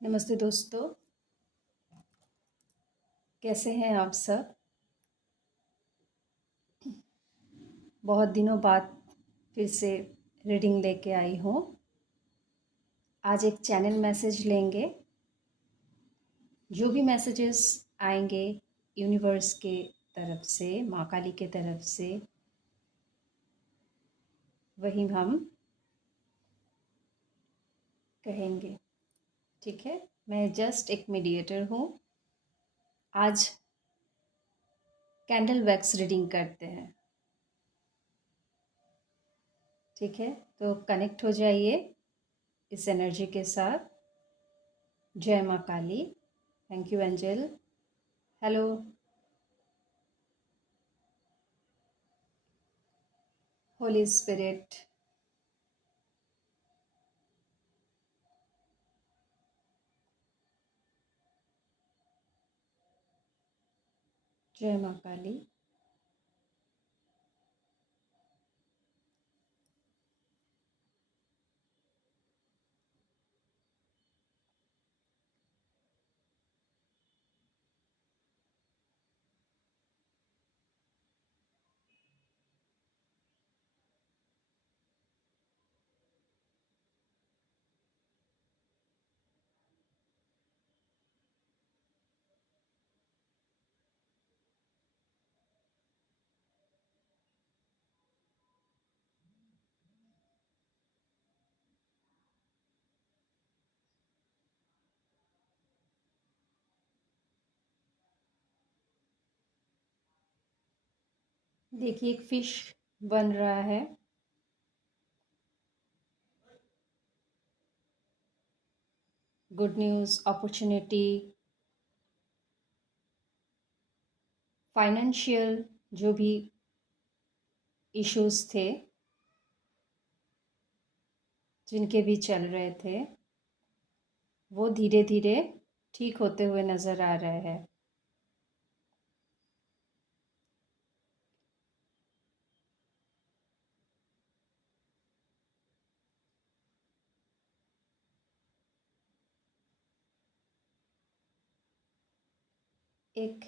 नमस्ते दोस्तों, कैसे हैं आप सब? बहुत दिनों बाद फिर से रीडिंग लेके आई हूँ। आज एक चैनल मैसेज लेंगे। जो भी मैसेजेस आएंगे यूनिवर्स के तरफ से, माँ काली के तरफ से, वही हम कहेंगे। ठीक है, मैं जस्ट एक मीडिएटर हूँ। आज कैंडल वैक्स रीडिंग करते हैं। ठीक है, तो कनेक्ट हो जाइए इस एनर्जी के साथ। जय माँ Kali. Thank you angel. Hello. Holy spirit. जय माँ काली। देखिए एक फिश बन रहा है। गुड न्यूज़, अपॉर्चुनिटी, फाइनेंशियल जो भी इश्यूज थे जिनके भी चल रहे थे वो धीरे धीरे ठीक होते हुए नज़र आ रहे हैं। एक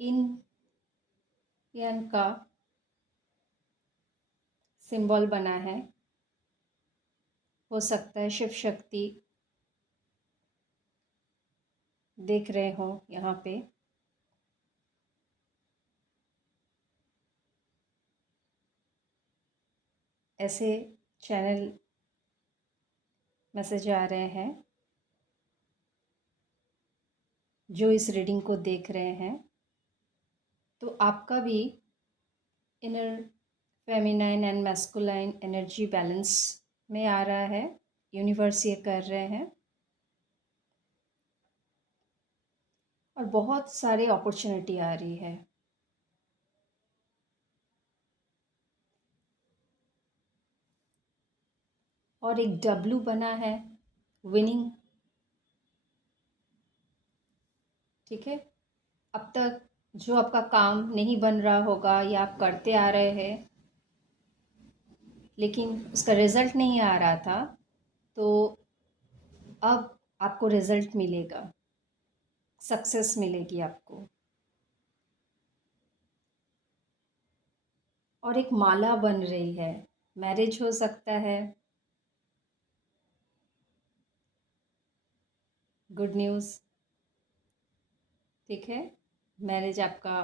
इन यन का सिंबल बना है। हो सकता है शिव शक्ति देख रहे हो यहाँ पे। ऐसे चैनल मैसेज आ रहे हैं जो इस रीडिंग को देख रहे हैं। तो आपका भी inner feminine and masculine energy balance में आ रहा है। यूनिवर्स ये कर रहे हैं और बहुत सारी अपॉर्चुनिटी आ रही है। और एक डब्लू बना है, विनिंग। ठीक है, अब तक जो आपका काम नहीं बन रहा होगा या आप करते आ रहे हैं लेकिन उसका रिजल्ट नहीं आ रहा था, तो अब आपको रिजल्ट मिलेगा, सक्सेस मिलेगी आपको। और एक माला बन रही है, मैरिज हो सकता है। Good news. ठीक है, मैरिज आपका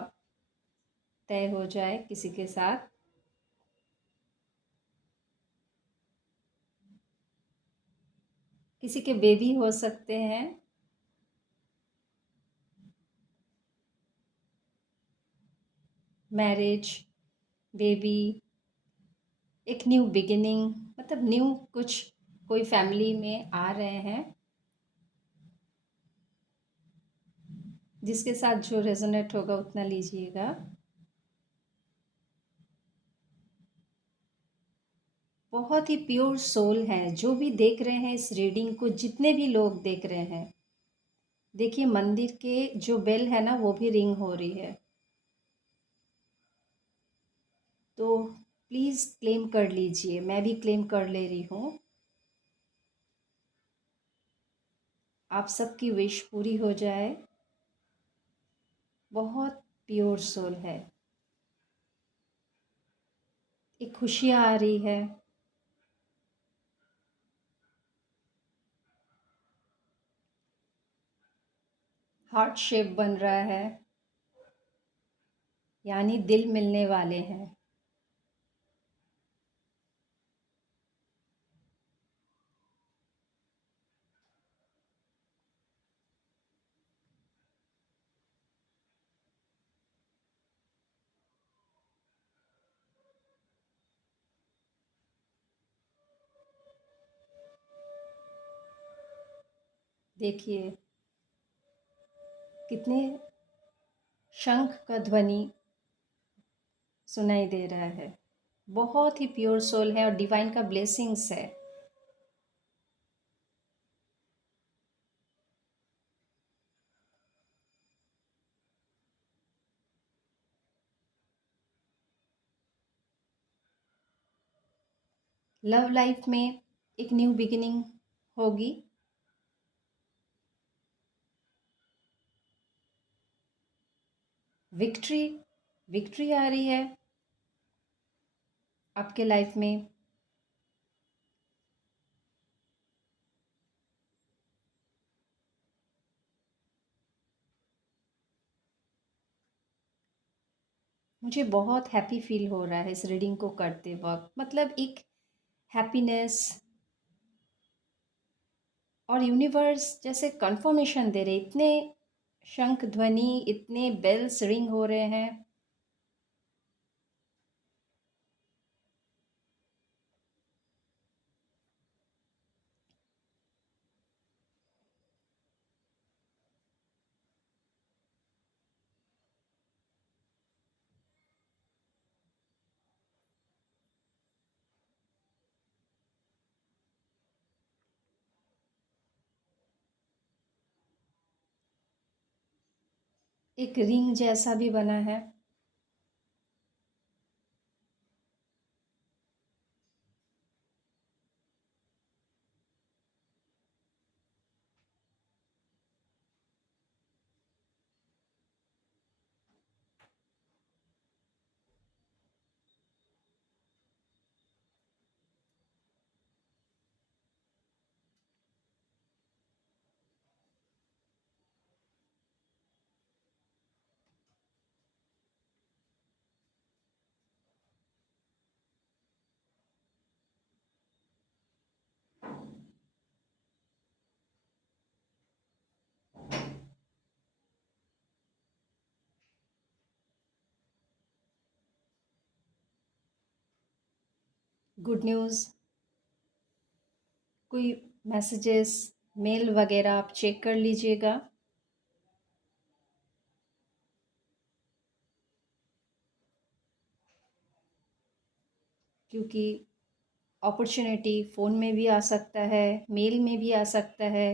तय हो जाए किसी के साथ। किसी के बेबी हो सकते हैं। मैरिज, बेबी, एक न्यू बिगिनिंग, मतलब न्यू कुछ कोई फैमिली में आ रहे हैं जिसके साथ जो रेजोनेट होगा उतना लीजिएगा। बहुत ही प्योर सोल है जो भी देख रहे हैं इस रीडिंग को, जितने भी लोग देख रहे हैं। देखिए मंदिर के जो बेल है ना वो भी रिंग हो रही है। तो प्लीज़ क्लेम कर लीजिए, मैं भी क्लेम कर ले रही हूँ। आप सबकी विश पूरी हो जाए। बहुत प्योर सोल है। एक खुशियाँ आ रही है। हार्ट शेप बन रहा है, यानी दिल मिलने वाले हैं। देखिए कितने शंख का ध्वनि सुनाई दे रहा है। बहुत ही प्योर सोल है और डिवाइन का ब्लेसिंग्स है। लव लाइफ में एक न्यू बिगिनिंग होगी। विक्ट्री विक्ट्री आ रही है आपके लाइफ में। मुझे बहुत हैप्पी फील हो रहा है इस रीडिंग को करते वक्त। मतलब एक हैप्पीनेस, और यूनिवर्स जैसे कंफर्मेशन दे रहे। इतने शंख ध्वनि, इतने बेल्स रिंग हो रहे हैं। एक रिंग जैसा भी बना है। Good news. कोई मैसेजेस, मेल वगैरह आप चेक कर लीजिएगा। क्योंकि अपॉर्चुनिटी फ़ोन में भी आ सकता है, मेल में भी आ सकता है।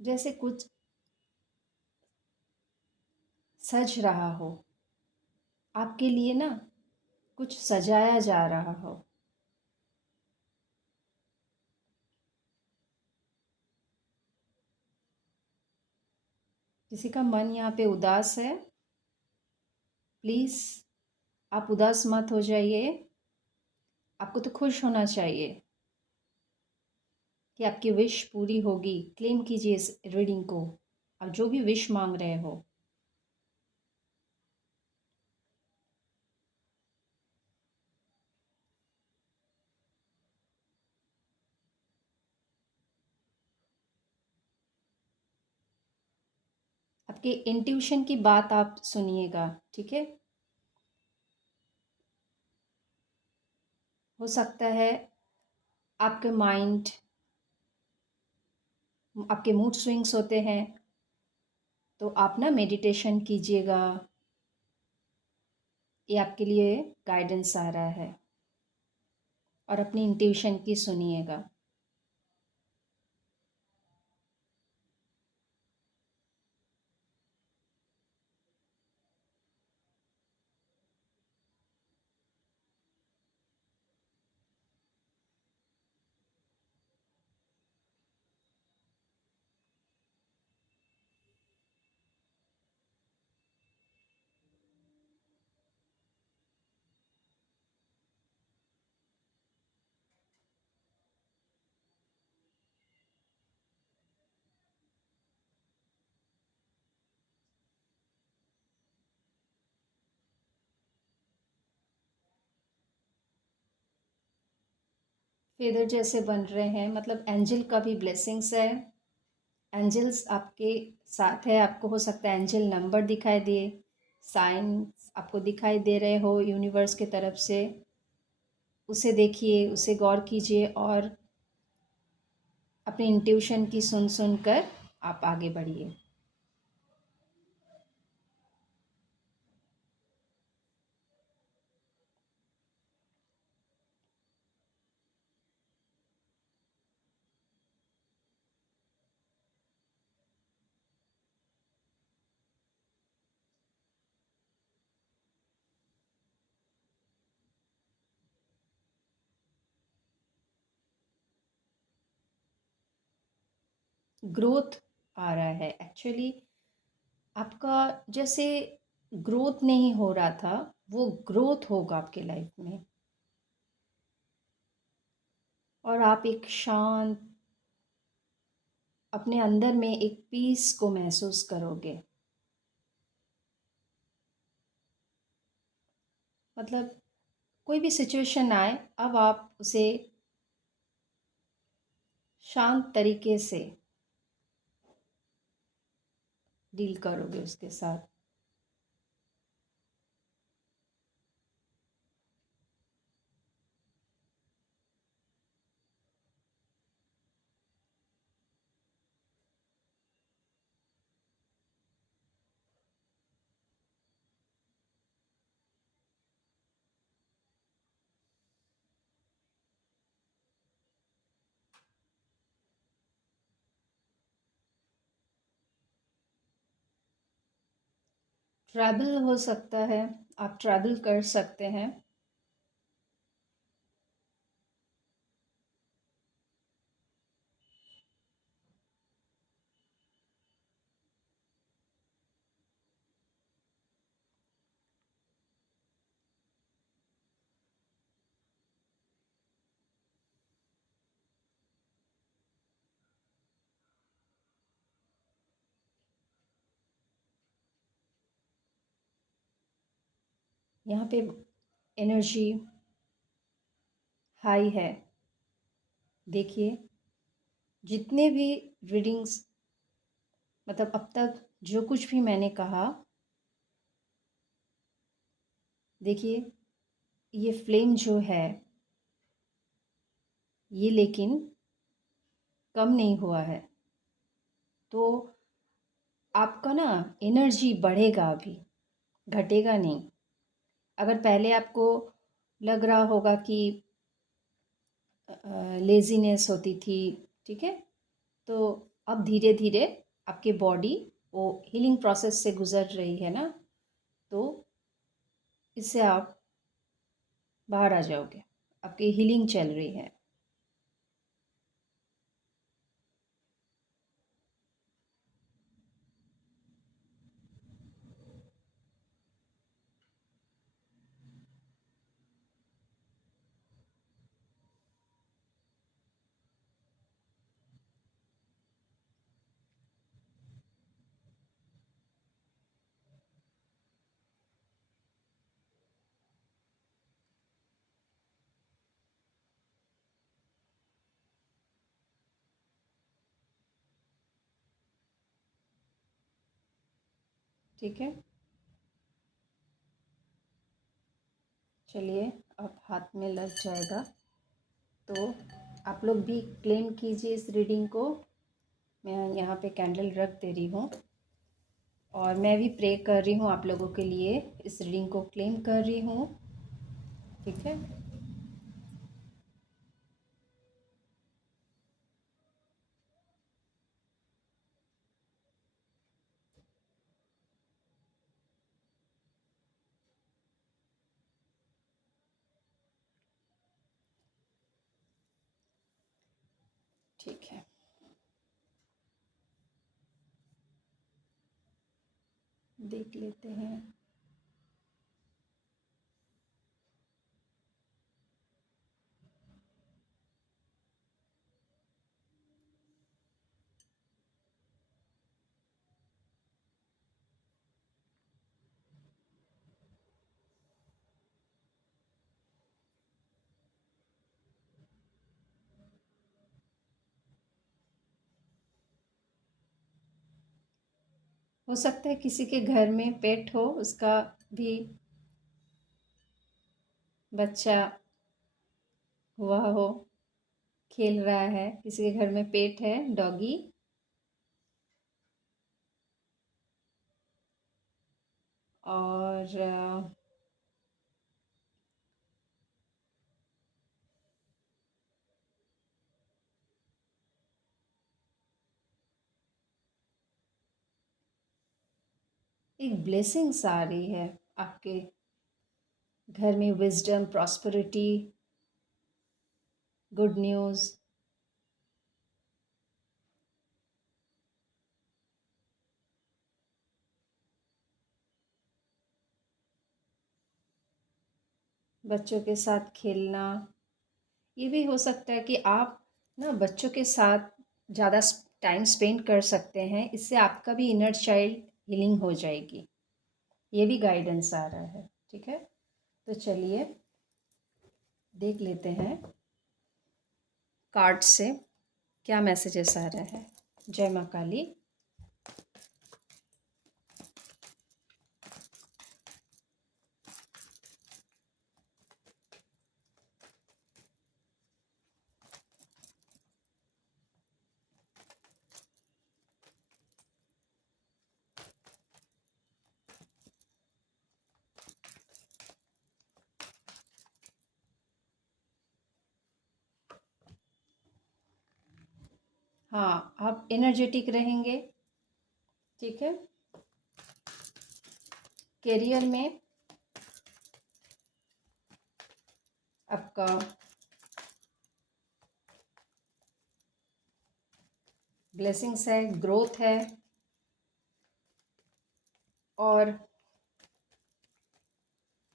जैसे कुछ सज रहा हो आपके लिए ना, कुछ सजाया जा रहा हो। किसी का मन यहाँ पे उदास है, प्लीज़ आप उदास मत हो जाइए। आपको तो खुश होना चाहिए कि आपकी विश पूरी होगी। क्लेम कीजिए इस रीडिंग को, आप जो भी विश मांग रहे हो। आपके आपके इंट्यूशन की बात आप सुनिएगा, ठीक है? हो सकता है आपके माइंड आपके मूड स्विंग्स होते हैं, तो आप ना मेडिटेशन कीजिएगा, ये आपके लिए गाइडेंस आ रहा है। और अपनी इंट्यूशन की सुनिएगा। फेदर जैसे बन रहे हैं, मतलब एंजल का भी ब्लेसिंग्स है। एंजल्स आपके साथ है, आपको हो सकता है एंजल नंबर दिखाई दे, साइन आपको दिखाई दे रहे हो यूनिवर्स के तरफ से। उसे देखिए, उसे गौर कीजिए और अपनी इंट्यूशन की सुन सुन कर आप आगे बढ़िए। ग्रोथ आ रहा है एक्चुअली। आपका जैसे ग्रोथ नहीं हो रहा था, वो ग्रोथ होगा आपके लाइफ में। और आप एक शांत अपने अंदर में एक पीस को महसूस करोगे। मतलब कोई भी सिचुएशन आए, अब आप उसे शांत तरीके से डील करोगे उसके साथ। ट्रैवल हो सकता है, आप ट्रैवल कर सकते हैं। यहाँ पे एनर्जी हाई है। देखिए, जितने भी रीडिंग्स, मतलब अब तक जो कुछ भी मैंने कहा, देखिए ये फ्लेम जो है, ये लेकिन कम नहीं हुआ है। तो आपका ना एनर्जी बढ़ेगा अभी, घटेगा नहीं। अगर पहले आपको लग रहा होगा कि लेज़ीनेस होती थी, ठीक है? तो अब धीरे-धीरे आपकी बॉडी वो हीलिंग प्रोसेस से गुज़र रही है ना, तो इससे आप बाहर आ जाओगे। आपकी हीलिंग चल रही है। ठीक है, चलिए अब हाथ में लग जाएगा। तो आप लोग भी क्लेम कीजिए इस रीडिंग को। मैं यहाँ पे कैंडल रख दे रही हूँ और मैं भी प्रे कर रही हूँ आप लोगों के लिए, इस रीडिंग को क्लेम कर रही हूँ। ठीक है, ठीक है। देख लेते हैं। हो सकता है किसी के घर में पेट हो, उसका भी बच्चा हुआ हो, खेल रहा है। किसी के घर में पेट है, डॉगी। और एक ब्लेसिंग्स आ रही है आपके घर में, विजडम, प्रॉस्पेरिटी, गुड न्यूज़। बच्चों के साथ खेलना। ये भी हो सकता है कि आप ना बच्चों के साथ ज़्यादा टाइम स्पेंड कर सकते हैं, इससे आपका भी इनर चाइल्ड हीलिंग हो जाएगी। ये भी गाइडेंस आ रहा है। ठीक है, तो चलिए देख लेते हैं कार्ड से क्या मैसेजेस आ रहे हैं। जय माँ काली। हाँ, आप एनर्जेटिक रहेंगे। ठीक है, करियर में आपका ब्लेसिंग्स है, ग्रोथ है, और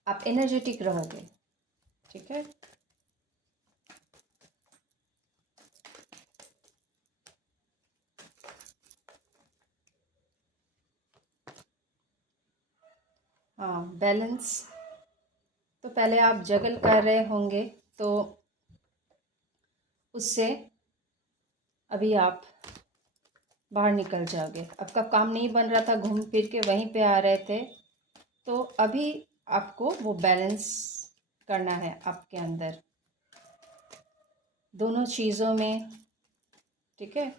आप एनर्जेटिक रहोगे। ठीक है, हाँ, बैलेंस। तो पहले आप जगल कर रहे होंगे, तो उससे अभी आप बाहर निकल जाओगे। आपका काम नहीं बन रहा था, घूम फिर के वहीं पे आ रहे थे, तो अभी आपको वो बैलेंस करना है आपके अंदर, दोनों चीज़ों में। ठीक है,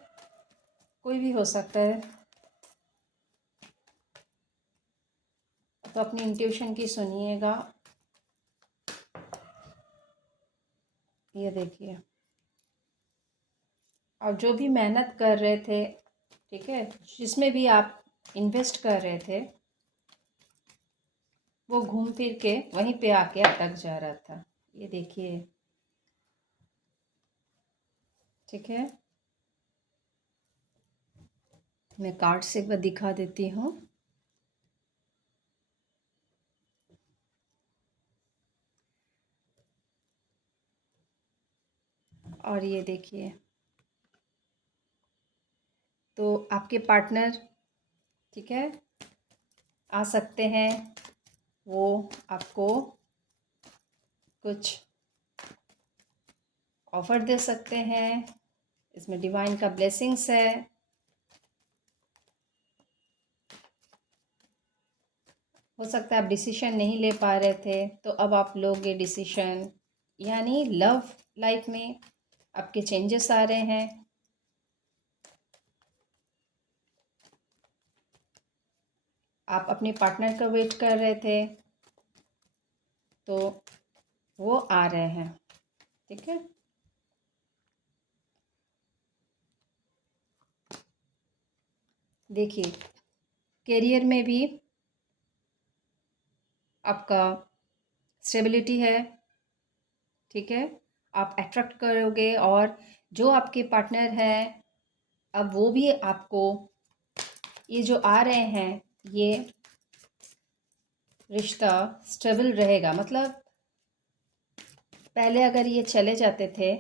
कोई भी हो सकता है, तो अपनी इंट्यूशन की सुनिएगा। ये देखिए, आप जो भी मेहनत कर रहे थे, ठीक है, जिसमें भी आप इन्वेस्ट कर रहे थे, वो घूम फिर के वहीं पे आके अटक जा रहा था। ये देखिए, ठीक है, मैं कार्ड से एक बार दिखा देती हूँ। और ये देखिए, तो आपके पार्टनर, ठीक है, आ सकते हैं। वो आपको कुछ ऑफ़र दे सकते हैं, इसमें डिवाइन का ब्लेसिंग्स है। हो सकता है आप डिसीजन नहीं ले पा रहे थे, तो अब आप लोगे डिसीजन, यानी लव लाइफ में आपके चेंजेस आ रहे हैं। आप अपने पार्टनर का वेट कर रहे थे, तो वो आ रहे हैं। ठीक है, देखिए करियर में भी आपका स्टेबिलिटी है। ठीक है, आप अट्रैक्ट करोगे, और जो आपके पार्टनर हैं अब वो भी आपको, ये जो आ रहे हैं, ये रिश्ता स्टेबल रहेगा। मतलब पहले अगर ये चले जाते थे,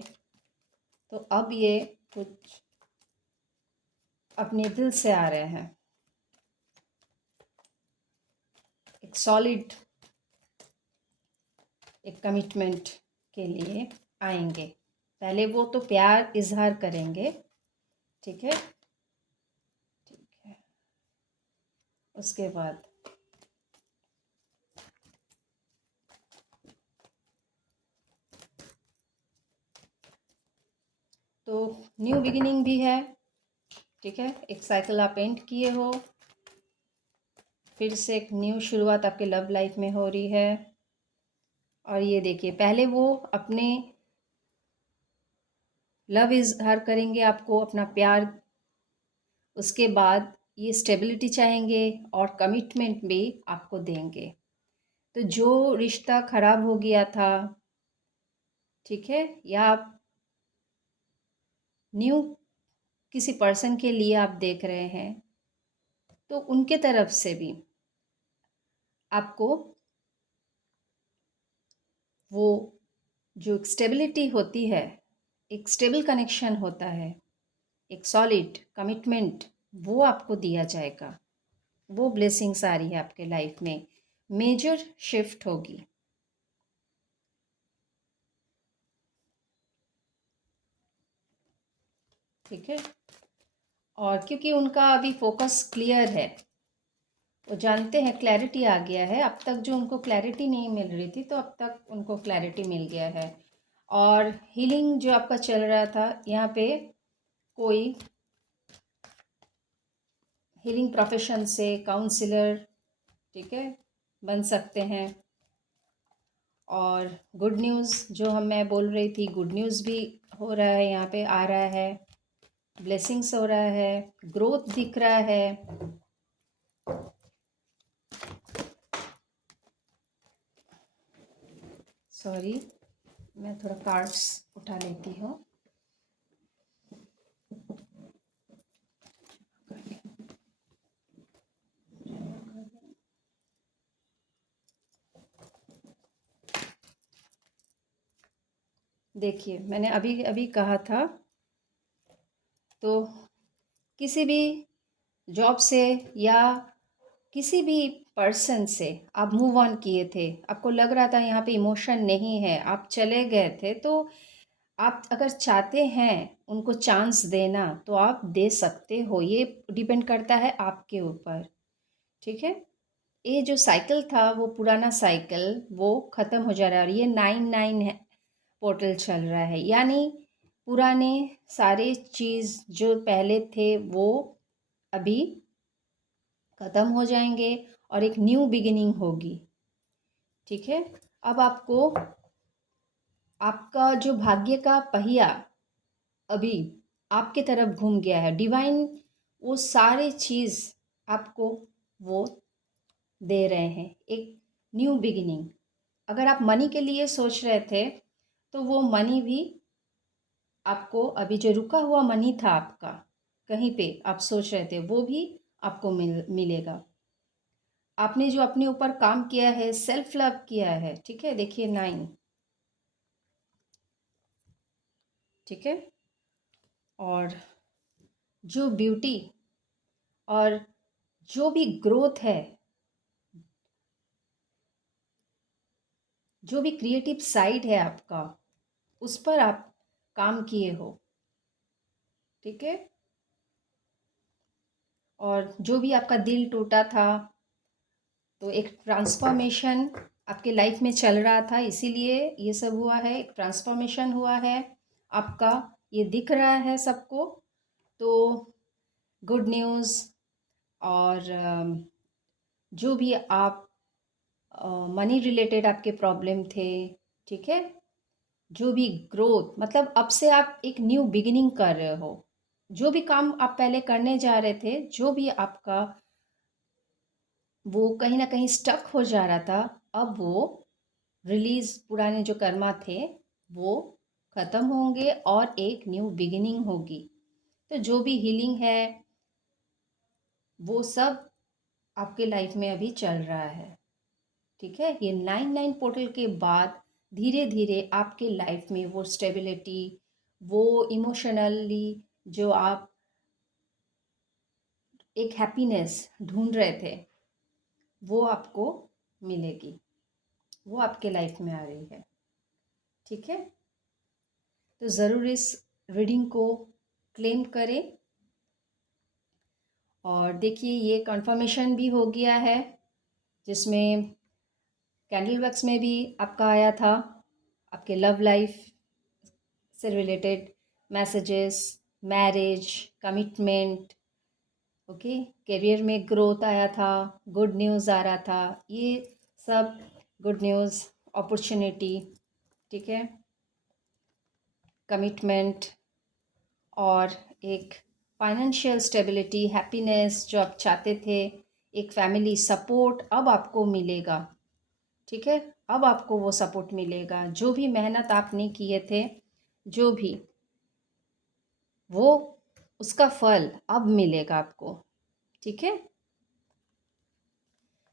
तो अब ये कुछ अपने दिल से आ रहे हैं, एक सॉलिड एक कमिटमेंट के लिए आएंगे। पहले वो तो प्यार इजहार करेंगे। ठीक है, ठीक है, उसके बाद तो न्यू बिगिनिंग भी है। ठीक है, एक साइकिल आप एंड किए हो, फिर से एक न्यू शुरुआत आपके लव लाइफ में हो रही है। और ये देखिए, पहले वो अपने लव इजहार करेंगे आपको, अपना प्यार, उसके बाद ये स्टेबिलिटी चाहेंगे और कमिटमेंट भी आपको देंगे। तो जो रिश्ता खराब हो गया था, ठीक है, या आप न्यू किसी पर्सन के लिए आप देख रहे हैं, तो उनके तरफ से भी आपको वो जो स्टेबिलिटी होती है, एक स्टेबल कनेक्शन होता है, एक सॉलिड कमिटमेंट, वो आपको दिया जाएगा। वो ब्लेसिंग्स आ रही है आपके लाइफ में, मेजर शिफ्ट होगी। ठीक है, और क्योंकि उनका अभी फोकस क्लियर है, वो जानते हैं, क्लैरिटी आ गया है। अब तक जो उनको क्लैरिटी नहीं मिल रही थी, तो अब तक उनको क्लैरिटी मिल गया है। और हीलिंग जो आपका चल रहा था, यहाँ पे कोई हीलिंग प्रोफेशन से काउंसलर, ठीक है, बन सकते हैं। और गुड न्यूज़ जो मैं बोल रही थी, गुड न्यूज़ भी हो रहा है, यहाँ पे आ रहा है, ब्लेसिंग्स हो रहा है, ग्रोथ दिख रहा है। सॉरी, मैं थोड़ा कार्ड्स उठा लेती हूँ। देखिए, मैंने अभी अभी कहा था, तो किसी भी जॉब से या किसी भी पर्सन से आप मूव ऑन किए थे, आपको लग रहा था यहाँ पे इमोशन नहीं है, आप चले गए थे, तो आप अगर चाहते हैं उनको चांस देना, तो आप दे सकते हो। ये डिपेंड करता है आपके ऊपर। ठीक है, ये जो साइकिल था, वो पुराना साइकिल वो ख़त्म हो जा रहा है, और ये 9-9 है पोर्टल चल रहा है, यानी पुराने सारे चीज़ जो पहले थे वो अभी ख़त्म हो जाएंगे, और एक न्यू बिगिनिंग होगी। ठीक है, अब आपको आपका जो भाग्य का पहिया अभी आपके तरफ घूम गया है, डिवाइन वो सारे चीज़ आपको वो दे रहे हैं, एक न्यू बिगिनिंग। अगर आप मनी के लिए सोच रहे थे, तो वो मनी भी आपको, अभी जो रुका हुआ मनी था आपका, कहीं पे आप सोच रहे थे, वो भी आपको मिलेगा। आपने जो अपने ऊपर काम किया है, सेल्फ लव किया है, ठीक है, देखिए 9। ठीक है, और जो ब्यूटी और जो भी ग्रोथ है, जो भी क्रिएटिव साइड है आपका, उस पर आप काम किए हो। ठीक है, और जो भी आपका दिल टूटा था, तो एक ट्रांसफॉर्मेशन आपके लाइफ में चल रहा था, इसीलिए ये सब हुआ है। एक ट्रांसफॉर्मेशन हुआ है आपका, ये दिख रहा है सबको। तो गुड न्यूज़। और जो भी आप मनी रिलेटेड आपके प्रॉब्लम थे, ठीक है, जो भी ग्रोथ, मतलब अब से आप एक न्यू बिगिनिंग कर रहे हो। जो भी काम आप पहले करने जा रहे थे, जो भी आपका वो कहीं ना कहीं स्टक हो जा रहा था, अब वो रिलीज, पुराने जो कर्मा थे वो ख़त्म होंगे और एक न्यू बिगिनिंग होगी। तो जो भी हीलिंग है वो सब आपके लाइफ में अभी चल रहा है, ठीक है। ये 9-9 पोर्टल के बाद धीरे धीरे आपके लाइफ में वो स्टेबिलिटी, वो इमोशनली जो आप एक हैप्पीनेस ढूंढ रहे थे, वो आपको मिलेगी, वो आपके लाइफ में आ रही है, ठीक है। तो ज़रूर इस रीडिंग को क्लेम करें। और देखिए ये कंफर्मेशन भी हो गया है, जिसमें कैंडल वैक्स में भी आपका आया था आपके लव लाइफ से related messages, marriage, commitment, okay, career में ग्रोथ आया था, गुड न्यूज़ आ रहा था, ये सब गुड न्यूज़, अपॉर्चुनिटी, ठीक है, कमिटमेंट और एक फाइनेंशियल स्टेबिलिटी, हैप्पीनेस जो आप चाहते थे, एक फैमिली सपोर्ट अब आपको मिलेगा, ठीक है। अब आपको वो सपोर्ट मिलेगा, जो भी मेहनत आपने किए थे, जो भी वो उसका फल अब मिलेगा आपको, ठीक है।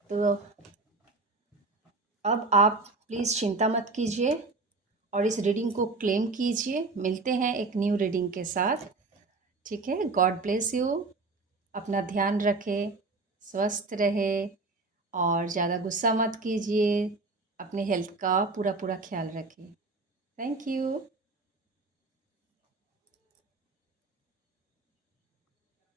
तो अब आप प्लीज़ चिंता मत कीजिए और इस रीडिंग को क्लेम कीजिए। मिलते हैं एक न्यू रीडिंग के साथ, ठीक है। God bless you. अपना ध्यान रखें, स्वस्थ रहे और ज़्यादा गुस्सा मत कीजिए। अपने हेल्थ का पूरा पूरा ख्याल रखें। Thank you.